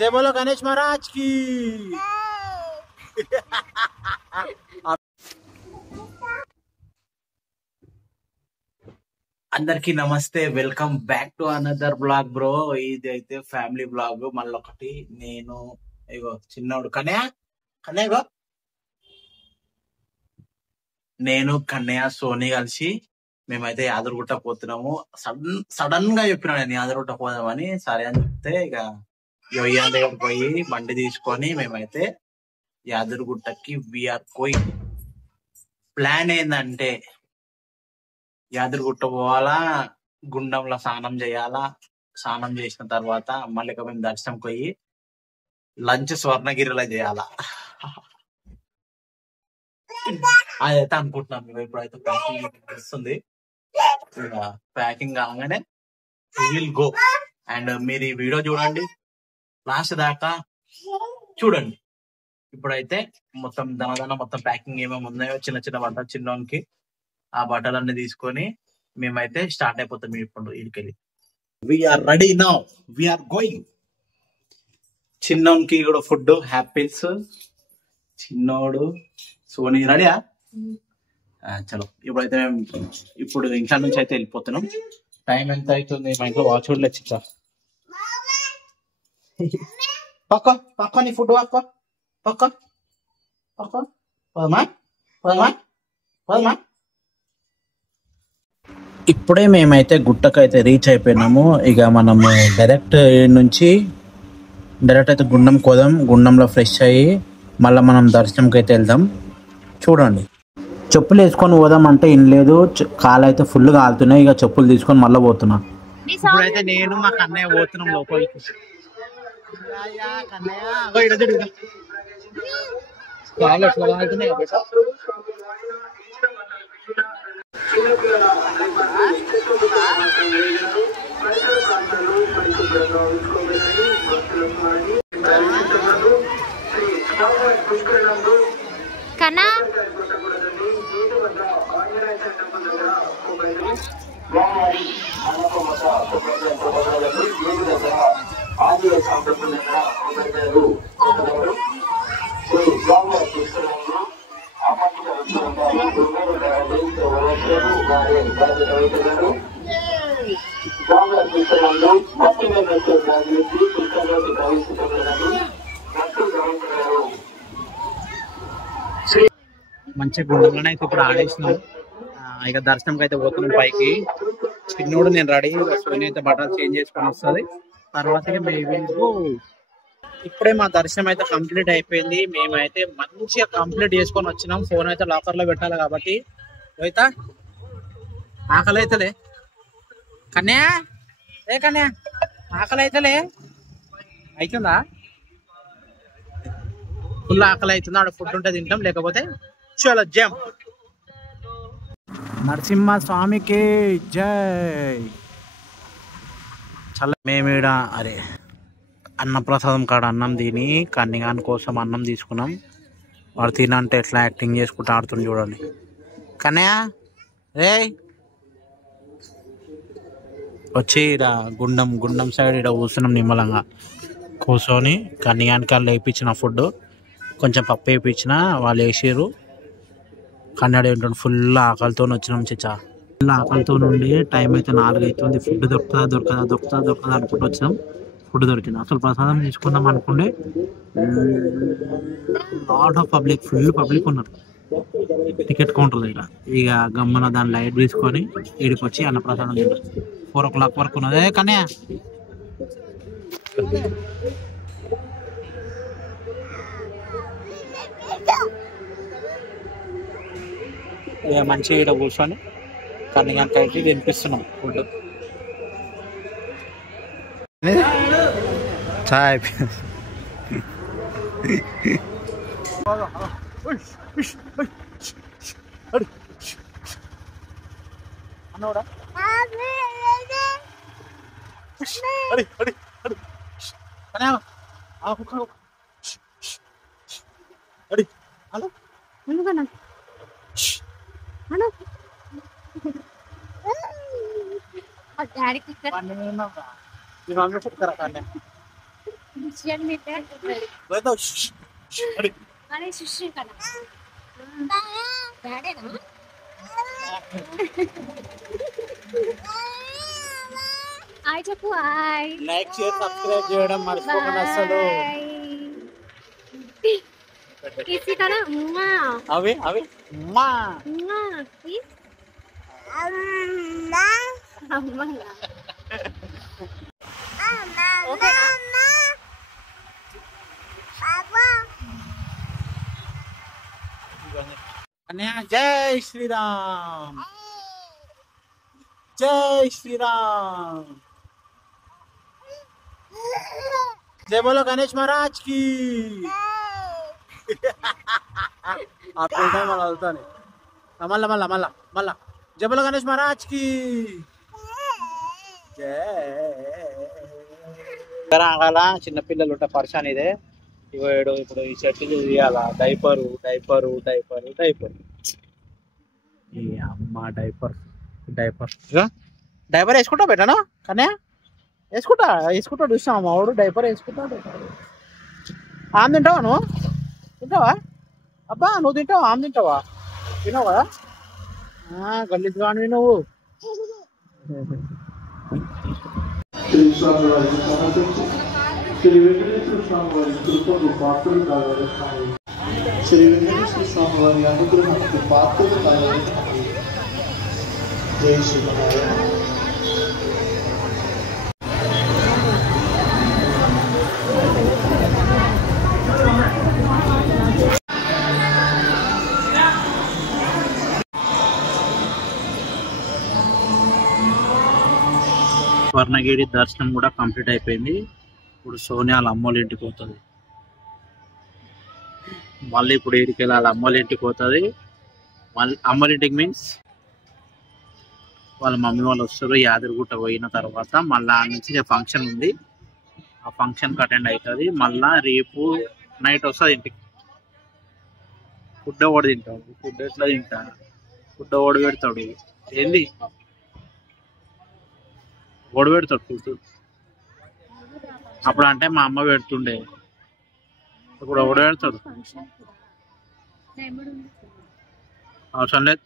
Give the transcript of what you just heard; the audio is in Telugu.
जय बोलो गणेश महाराज की। అందరికి నమస్తే, welcome back to another blog bro. ఇది అయితే ఫ్యామిలీ బ్లాగ్. మళ్ళొకటి నేను ఇగో చిన్నోడు కన్నయ్య నేను కన్నయ్య సోని కలిసి మేమైతే యాదగిరిగుట్ట పోతున్నాము. సడన్ గా చెప్పినా నేను యాదగిరిగుట్ట పోదామని. సరే అని చెప్తే ఇక యొయ్యాల దగ్గర పోయి బండి తీసుకొని మేమైతే యాదగిరిగుట్టకి వీఆర్ గోయింగ్. ప్లాన్ ఏంటంటే యాదగిరిగుట్ట పోవాలా, గుండంలో స్నానం చేయాలా, స్నానం చేసిన తర్వాత మళ్ళీ మేము దర్శనం పోయి లంచ్ స్వర్ణగిరిలో చేయాలా అదైతే అనుకుంటున్నాం. మేము ఇప్పుడైతే ప్యాకింగ్ వస్తుంది. ప్యాకింగ్ కాగానే విల్ గో. అండ్ మీరు ఈ వీడియో చూడండి, లాస్ట్ దాకా చూడండి. ఇప్పుడైతే మొత్తం దనదన మొత్తం ప్యాకింగ్ ఏమేమి ఉన్నాయో చిన్న చిన్న బట్టలు చిన్నోనికి ఆ బట్టలన్నీ తీసుకొని మేమైతే స్టార్ట్ అయిపోతాం. ఇప్పుడు ఇడికెళ్ళి we're ready now, we're going. చిన్నోనికి కూడా ఫుడ్ హ్యాపీస్. చిన్నోడు సోనీ రెడీయా? చలో ఇప్పుడైతే మేము ఇప్పుడు ఇంట్లో నుంచి అయితే వెళ్ళిపోతున్నాం. టైం ఎంత అవుతుంది? మా ఇంట్లో వాచ్ కూడా వచ్చిచ్చా. పక్క నీ ఫుడ్ పక్క పదమా. ఇప్పుడే మేమైతే గుట్టకైతే రీచ్ అయిపోయినాము. ఇక మనము డైరెక్ట్ నుంచి అయితే గుండం కోదాం. గుండంలో ఫ్రెష్ అయ్యి మళ్ళీ మనం దర్శనంకి అయితే వెళ్దాం. చూడండి, చెప్పులు వేసుకొని పోదామంటే ఏం లేదు, కాలు అయితే ఫుల్ కాలుతున్నాయి. ఇక చెప్పులు తీసుకొని మళ్ళీ పోతున్నా. ఇప్పుడైతే నేను మా కన్నయ్య పోతున్నాం లోపలికి. కాలు ఎట్లా కాలుతున్నాయి. కన్నా మంచి గుండంలోనే అయితే ఇప్పుడు ఆడేసినాం. ఇక దర్శనంకి అయితే పోతున్నాం పైకి. చిన్నోడు నేను రెడీ. సోని అయితే బట్టలు చేంజ్ చేసుకొని వస్తుంది. తర్వాత ఇప్పుడే మా దర్శనం అయితే కంప్లీట్ అయిపోయింది. మేమైతే మంచిగా కంప్లీట్ చేసుకొని వచ్చినాం. ఫోన్ అయితే లాకర్ లో పెట్టాలి కాబట్టి. అయితే ఆకలి అయితలే కన్యా, కన్యా ఆకలి అయితలే అవుతుందా? ఫుల్ ఆకలి అవుతుంది. ఆడ ఫుడ్ ఉంటే తింటాం, లేకపోతే చలో జం. నరసింహ స్వామికి జై. చల్ల మేమీడ అరే అన్నప్రసాదం కాడ అన్నం తిని కన్యగాని కోసం అన్నం తీసుకున్నాం. వాడు తినంటే ఎట్లా యాక్టింగ్ చేసుకుంటూ ఆడుతుంది చూడండి. కన్నయ్య రే వచ్చి ఇడ గుండం సైడ్ ఇడ కూర్చున్నాం. నిమ్మలంగా కూర్చొని కన్యగానికి వాళ్ళు వేయించిన ఫుడ్ కొంచెం పప్పు వేయించిన వాళ్ళు వేసారు. కన్నడ ఏంటంటే ఫుల్ ఆకలితో వచ్చినాం. చిచ్చా ఫుల్ ఆకలితో నుండి టైం అయితే 4 అవుతుంది. ఫుడ్ దొరుకుతుందా అనుకుంటూ వచ్చినాం. ఫుడ్ దొరికింది. అసలు ప్రసాదం తీసుకుందాం అనుకుంటే lot of public, full public ఉన్నారు టికెట్ కౌంటర్ దగ్గర. ఇక గమ్మన దాని లైట్ తీసుకొని ఇడికి వచ్చి అన్న ప్రసాదం 4 o'clock వరకు ఉన్నదే. కానీ ఇక మంచిగా ఇక్కడ కూర్చొని కన్యగానికి అయితే తినిపిస్తున్నాం ఫుడ్. చాయ్ అన్నోడా డాడీ హాయ్ చెప్పు. హాయ్. లైక్ షేర్ సబ్స్క్రైబ్ చేయడం మర్చిపోకండి అసలు. किसी का ना అవి అవి అమ్మా జై శ్రీరామ్ జై శ్రీరామ్ జై బోలో గణేష్ మహారాజ్ కి మళ్ళీ అవుతాను మళ్ళా మళ్ళా మళ్ళా మళ్ళా జై బోలో గణేష్ మహారాజ్ కి రాగాల చిన్నపిల్లలు ఉంటే పరిశాన్ ఇదే ఇవాడు ఇప్పుడు ఈ షర్ట్లు తీయాల డైపరు డైపరు డైపరు డైపర్ ఈ అమ్మ డైపర్ డైపర్ డైపర్ వేసుకుంటా పెట్టాను కానీ వేసుకుంటా చూసాం మావాడు డైపర్ వేసుకుంటాడు. ఆమె తింటావా నువ్వు తింటావా అబ్బా నువ్వు తింటావా ఆమె తింటావా తిన్నావు కదా గల్లీస్ కానివి నువ్వు. శ్రీ వెంకటేశ్వర స్వామి వారి కృపకు పాత్రలు కావాలి. శ్రీ వెంకటేశ్వర స్వామి వారి అనుగ్రహానికి పాత్రలు కావాలి. జై శ్రీరామ్. స్వర్ణగిరి దర్శనం కూడా కంప్లీట్ అయిపోయింది. ఇప్పుడు సోనియా వాళ్ళ అమ్మోళ్ళ ఇంటికి పోతుంది. మళ్ళీ ఇప్పుడు ఏడికి వెళ్ళాలి అమ్మోళ్ళ ఇంటికి పోతుంది. మళ్ళీ అమ్మోళ్ళ ఇంటికి మీన్స్ వాళ్ళ మమ్మీ వాళ్ళు వస్తారు. యాదగిరిగుట్ట పోయిన తర్వాత మళ్ళీ ఆ నుంచి ఫంక్షన్ ఉంది. ఆ ఫంక్షన్కి అటెండ్ అవుతుంది. మళ్ళా రేపు నైట్ వస్తుంది ఇంటికి. ఫుడ్ ఒకటి తింటాడు. ఫుడ్ ఎట్లా తింటా ఫుడ్ ఓడి పెడతాడు. ఏంది ఓడి పెడతాడు ఫుడ్. అప్పుడు అంటే మా అమ్మ పెడుతుండే, ఇప్పుడు ఓడి పెడతాడు. అవసరం లేదు.